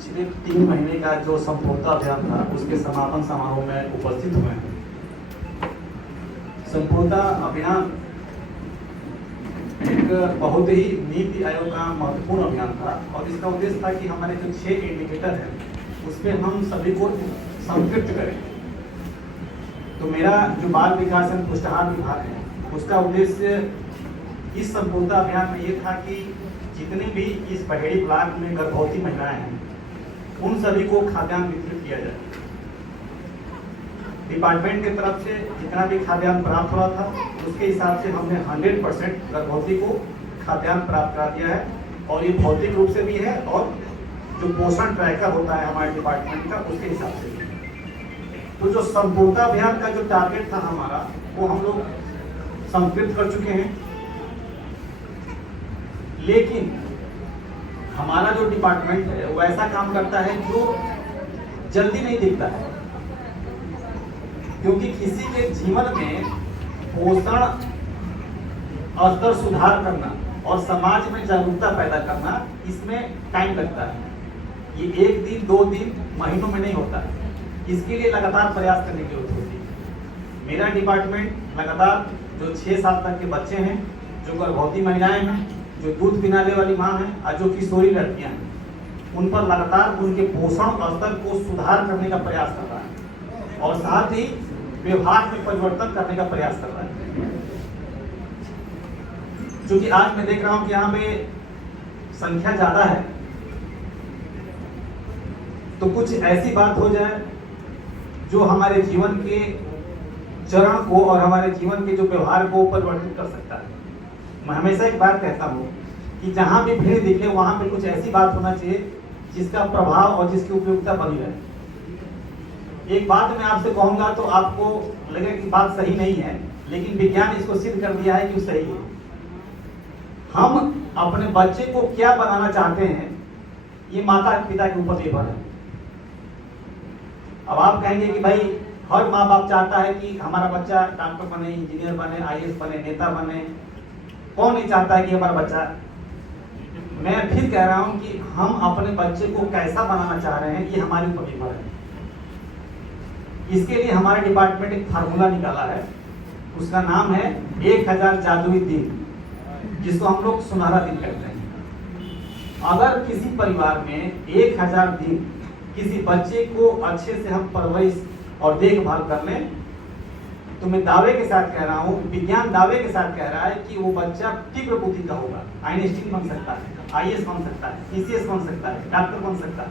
पिछले 3 महीने का जो संपूर्णता अभियान था उसके समापन समारोह में उपस्थित हुए हैं। संपूर्णता अभियान एक बहुत ही नीति आयोग का महत्वपूर्ण अभियान था और इसका उद्देश्य था कि हमारे जो 6 इंडिकेटर हैं उसमें हम सभी को संतृप्त करें। तो मेरा जो बाल विकास एवं पुष्टाहार विभाग है उसका उद्देश्य इस संपूर्णता अभियान में ये था कि जितने भी इस पहेड़ी ब्लॉक में गर्भवती महिलाएं हैं उन सभी को खाद्यान्न वितरित किया जाए। डिपार्टमेंट की तरफ से जितना भी खाद्यान्न प्राप्त हुआ था उसके हिसाब से हमने 100% गर्भवती को खाद्यान्न प्राप्त करा दिया है और ये भौतिक रूप से भी है और जो पोषण ट्रैकर होता है हमारे डिपार्टमेंट का उसके हिसाब से भी। तो जो संपूर्णता अभियान का जो टारगेट था हमारा वो हम लोग संतृप्त कर चुके हैं, लेकिन हमारा जो डिपार्टमेंट है वो ऐसा काम करता है जो जल्दी नहीं दिखता है, क्योंकि किसी के जीवन में पोषण स्तर सुधार करना और समाज में जागरूकता पैदा करना इसमें टाइम लगता है। ये 1 दिन 2 दिन महीनों में नहीं होता है, इसके लिए लगातार प्रयास करने की जरूरत होती है। मेरा डिपार्टमेंट लगातार जो 6 साल तक के बच्चे हैं, जो गर्भवती महिलाएं हैं, जो दूध पिलाने वाली माँ हैं और जो किशोरी लड़कियां हैं, उन पर लगातार उनके पोषण स्तर को सुधार करने का प्रयास कर रहा है और साथ ही व्यवहार में परिवर्तन करने का प्रयास कर रहा है। क्योंकि आज मैं देख रहा हूं कि यहाँ पे संख्या ज्यादा है, तो कुछ ऐसी बात हो जाए जो हमारे जीवन के चरण को और हमारे जीवन के जो व्यवहार को परिवर्तित कर सकता है। मैं हमेशा एक बात कहता हूँ कि जहां भी भीड़ दिखे वहां पे कुछ ऐसी बात होना चाहिए जिसका प्रभाव और जिसकी उपयोगिता बनी रहे। एक बात मैं आपसे कहूंगा तो आपको लगे कि बात सही नहीं है, लेकिन विज्ञान इसको सिद्ध कर दिया है कि सही है। हम अपने बच्चे को क्या बनाना चाहते हैं ये माता पिता के ऊपर निर्भर है। अब आप कहेंगे कि भाई हर माँ बाप चाहता है कि हमारा बच्चा डॉक्टर बने, इंजीनियर बने, IAS बने, नेता बने। कौन नहीं चाहता है कि हमारा बच्चा। मैं फिर कह रहा हूं कि हम अपने बच्चे को कैसा बनाना चाह रहे हैं ये हमारे ऊपर निर्भर है। इसके लिए हमारे डिपार्टमेंट एक फार्मूला निकाला है, उसका नाम है 1000 जादुई दिन, जिसको हम लोग सुनहरा दिन कहते हैं। अगर किसी परिवार में 1000 दिन किसी बच्चे को अच्छे से हम परवरिश और देखभाल कर लें तो मैं दावे के साथ कह रहा हूं, विज्ञान दावे के साथ कह रहा है कि वो बच्चा तीव्र बुद्धि का होगा। आइंस्टीन बन सकता है, IAS बन सकता है, PCS बन सकता है, डॉक्टर बन सकता है।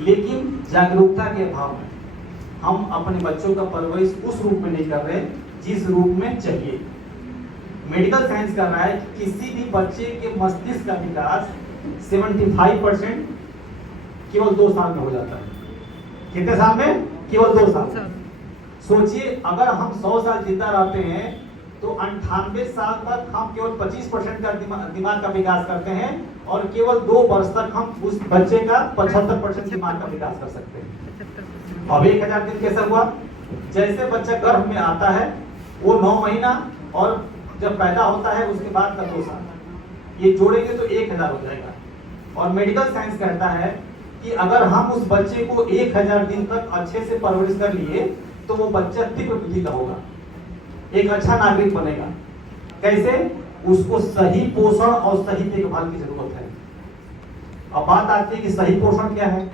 लेकिन जागरूकता के अभाव में हम अपने बच्चों का परवरिश उस रूप में नहीं कर रहे जिस रूप में चाहिए। मेडिकल साइंस कर रहा है कि किसी भी बच्चे के मस्तिष्क का विकास 75% केवल 2 साल में हो जाता है। कितने साल में? केवल 2 साल। सोचिए अगर हम 100 साल जिंदा रहते हैं तो 98 साल तक हम केवल 25% का दिमाग का विकास करते हैं और केवल 2 वर्ष तक हम उस बच्चे का 75% दिमाग का विकास कर सकते हैं। अब 1000 दिन कैसे हुआ? जैसे बच्चा गर्भ में आता है वो 9 महीना और जब पैदा होता है उसके बाद का 2 साल, ये जोड़ेंगे तो 1000 हो जाएगा। और मेडिकल साइंस कहता है कि अगर हम उस बच्चे को 1000 दिन तक अच्छे से परवरिश कर लिए तो वो बच्चा तीव्र बुद्धि का होगा, एक अच्छा नागरिक बनेगा। कैसे? उसको सही पोषण और सही देखभाल की जरूरत है। अब बात आती है कि सही पोषण क्या है?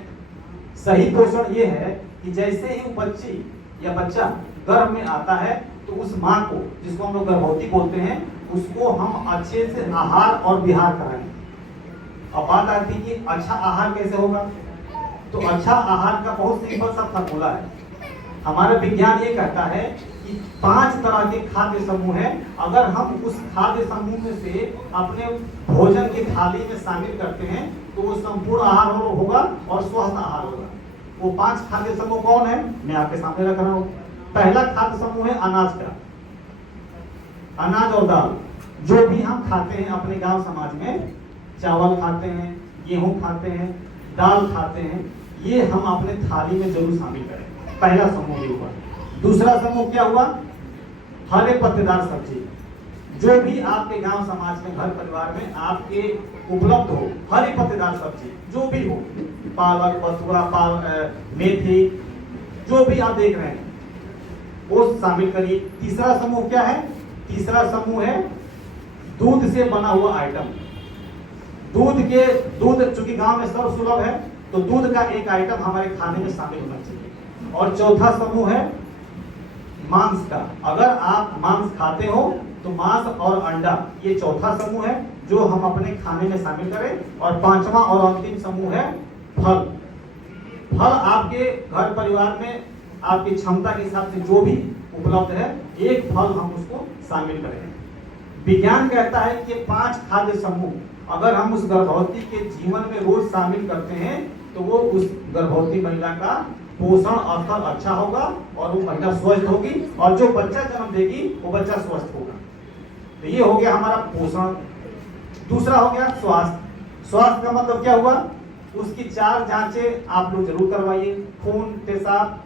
सही पोषण ये है कि जैसे ही वो बच्ची या बच्चा गर्भ में आता है तो उस माँ को, जिसको हम लोग गर्भवती बोलते हैं, उसको हम अच्छे से आहार और विहार कराएं। अब बात आती है कि अच्छा आहार कैसे होगा? तो अच्छा आहार का बहुत सिंपल सा फॉर्मूला है। हमारा विज्ञान ये कहता है कि 5 तरह के खाद्य समूह हैं। अगर हम उस खाद्य समूह में से अपने भोजन की थाली में शामिल करते हैं तो वो संपूर्ण आहार होगा और स्वस्थ आहार होगा। वो 5 खाद्य समूह कौन है? मैं आपके सामने रख रहा हूँ। पहला खाद्य समूह है अनाज का। अनाज और दाल, जो भी हम खाते हैं अपने गांव समाज में, चावल खाते हैं, गेहूं खाते हैं, दाल खाते हैं, ये हम अपने थाली में जरूर शामिल करें। पहला समूह ये हुआ। दूसरा समूह क्या हुआ? हरे पत्तेदार सब्जी। जो भी आपके गांव समाज में घर परिवार में आपके उपलब्ध हो, हरी पत्तेदार सब्जी जो भी हो, पालक, बथुआ, मेथी, जो भी आप देख रहे हैं वो शामिल करिए। तीसरा समूह क्या है? तीसरा समूह है दूध से बना हुआ आइटम। दूध चूंकि गांव में सर्व सुलभ है तो दूध का एक आइटम हमारे खाने में शामिल होना चाहिए। और चौथा समूह है मांस का। अगर आप मांस खाते हो तो मांस और अंडा, ये चौथा समूह है जो हम अपने खाने में शामिल करें। और पांचवा और अंतिम समूह है फल। फल आपके घर परिवार में आपकी क्षमता के हिसाब से जो भी उपलब्ध है, एक फल हम उसको शामिल करें। विज्ञान कहता है कि 5 खाद्य समूह अगर हम उस गर्भवती के जीवन में रोज शामिल करते हैं तो वो उस गर्भवती महिला का पोषण स्तर अच्छा होगा और वो महिला स्वस्थ होगी और जो बच्चा जन्म देगी वो बच्चा स्वस्थ होगा। तो ये हो गया हमारा पोषण। दूसरा हो गया स्वास्थ्य। स्वास्थ्य का मतलब क्या हुआ? उसकी 4 जांचें आप लोग जरूर करवाइए, खून, पेशाब,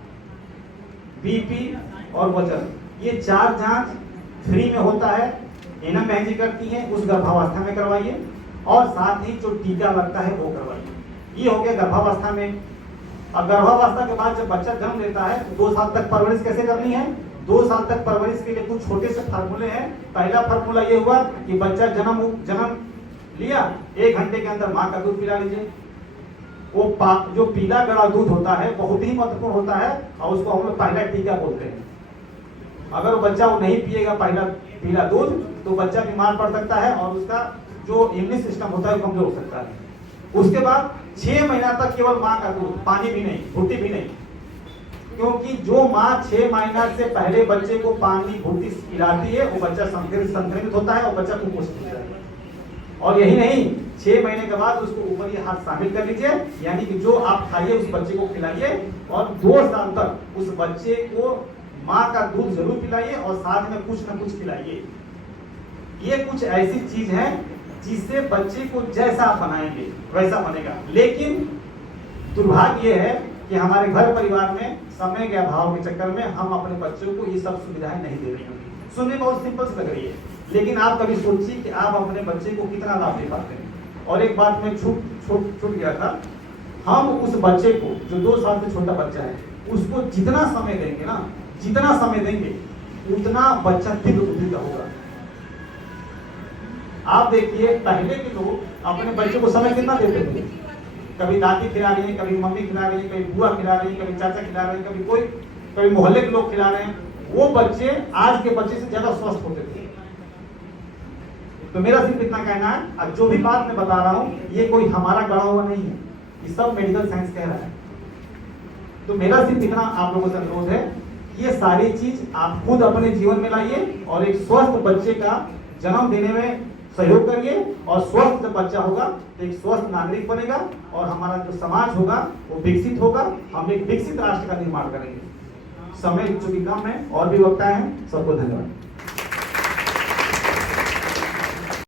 बीपी और वजन। ये 4 जांच फ्री में होता है, एनम बहन जी करती हैं, उस गर्भावस्था में करवाइए। और साथ ही जो टीका लगता है वो करवाइए। ये हो गया गर्भावस्था में। और गर्भावस्था के बाद जब बच्चा जन्म लेता है तो 2 साल तक परवरिश कैसे करनी है? 2 साल तक परवरिश के लिए कुछ छोटे से फार्मूले हैं। पहला फार्मूला ये हुआ कि बच्चा जन्म लिया, 1 घंटे के अंदर माँ का दूध पिला लीजिए। वो जो पीला गड़ा दूध होता है बहुत ही महत्वपूर्ण होता है और उसको हम लोग पहला टीका बोलते हैं। अगर बच्चा वो नहीं पिएगा पीला दूध तो बच्चा बीमार पड़ सकता है और उसका जो इम्यून सिस्टम होता है कमजोर हो सकता है। उसके बाद 6 महीना तक केवल माँ का दूध, पानी भी नहीं, भुट्टी भी नहीं, क्योंकि जो माँ 6 महीना से पहले बच्चे को पानी भुट्टी पिलाती है वो बच्चा संक्रमित होता है और बच्चा कुपोषित होता है। और यही नहीं, 6 महीने के बाद उसको ऊपर ये हाथ शामिल कर लीजिए, यानी कि जो आप खाइए उस बच्चे को खिलाइए और 2 साल तक उस बच्चे को माँ का दूध जरूर पिलाइए और साथ में कुछ न कुछ खिलाइए। ये कुछ ऐसी चीज है जिससे बच्चे को जैसा आप बनाएंगे वैसा बनेगा। लेकिन दुर्भाग्य ये है कि हमारे घर परिवार में समय के अभाव के चक्कर में हम अपने बच्चों को ये सब सुविधाएं नहीं दे रहे हैं। सुनने बहुत सिंपल से लग रही है, लेकिन आप कभी सोचिए कि आप अपने बच्चे को कितना लाभ दे पाते हैं। और एक बात में छूट गया था, हम उस बच्चे को जो 2 साल से छोटा बच्चा है उसको जितना समय देंगे ना, जितना समय देंगे उतना बच्चा तीव्र बुद्धि का होगा। आप देखिए पहले के लोग अपने बच्चे को समय कितना देते थे? कभी दादी खिला रही है, कभी मम्मी खिला रही है, कभी बुआ खिला रही है, कभी चाचा खिला रहे हैं, कभी मोहल्ले के लोग खिला रहे हैं। वो बच्चे आज के बच्चे से ज्यादा स्वस्थ होते थे। तो मेरा सिर्फ इतना कहना है, अब जो भी बात मैं बता रहा हूँ ये कोई हमारा गढ़ा हुआ नहीं है, ये सब मेडिकल साइंस कह रहा है। तो मेरा सिर्फ इतना आप लोगों से अनुरोध है, ये सारी चीज आप खुद अपने जीवन में लाइए और एक स्वस्थ बच्चे का जन्म देने में सहयोग करिए। और स्वस्थ जब बच्चा होगा तो एक स्वस्थ नागरिक बनेगा और हमारा जो समाज होगा वो विकसित होगा। हम एक विकसित राष्ट्र का निर्माण करेंगे। समय चूंकि कम है और भी वक्ता है। सबको धन्यवाद।